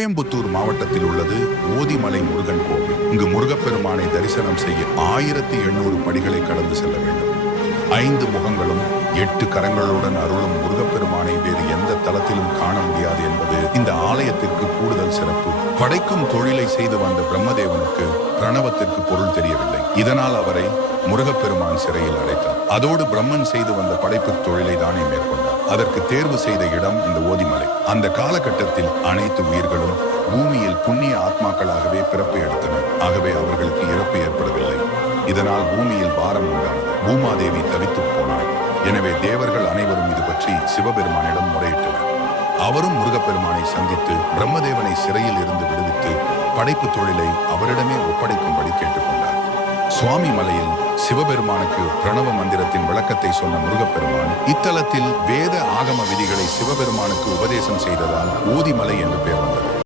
கோயம்புத்தூர் மாவட்டத்தில் உள்ளது ஓதிமலை முருகன் கோவில். இங்கு முருகப்பெருமானை தரிசனம் செய்ய 1800 படிகளை கடந்து செல்ல வேண்டும். 5 முகங்களும் 8 கரங்களுடன் அருளும் முருகப்பெருமானை வேறு எந்த தலத்திலும் காண முடியாது என்பது இந்த ஆலயத்திற்கு கூடுதல் சிறப்பு. படைக்கும் தொழிலை செய்து வந்த பிரம்மதேவனுக்கு பிரணவத்திற்கு பொருள் தெரியவில்லை. இதனால் அவரை முருகப்பெருமான் சிறையில் அடைத்தார். அதோடு பிரம்மன் செய்து வந்த படைப்பு தொழிலை தானே மேற்கொண்டார். அதற்கு தேர்வு செய்த இடம் இந்த ஓதிமலை. அந்த காலகட்டத்தில் அனைத்து உயிர்களும் பூமியில் புண்ணிய ஆத்மாக்களாகவே பிறப்பு எடுத்தனர். ஆகவே அவர்களுக்கு இறப்பு ஏற்படவில்லை. இதனால் பூமியில் பாரம் உண்டானது. பூமாதேவி தவித்து போனாள். எனவே தேவர்கள் அனைவரும் இது பற்றி சிவபெருமானிடம் முறையிட்டனர். அவரும் முருகப்பெருமானை சந்தித்து பிரம்மதேவனை சிறையில் இருந்து விடுவித்து படைப்பு தொழிலை அவரிடமே ஒப்படைக்கும்படி கேட்டுக்கொண்டார். சுவாமி மலையில் சிவபெருமானுக்கு பிரணவ மந்திரத்தின் விளக்கத்தை சொன்ன முருகப்பெருமான் இத்தலத்தில் வேத ஆகம விதிகளை சிவபெருமானுக்கு உபதேசம் செய்ததால் ஓதிமலை என்று பெயர்.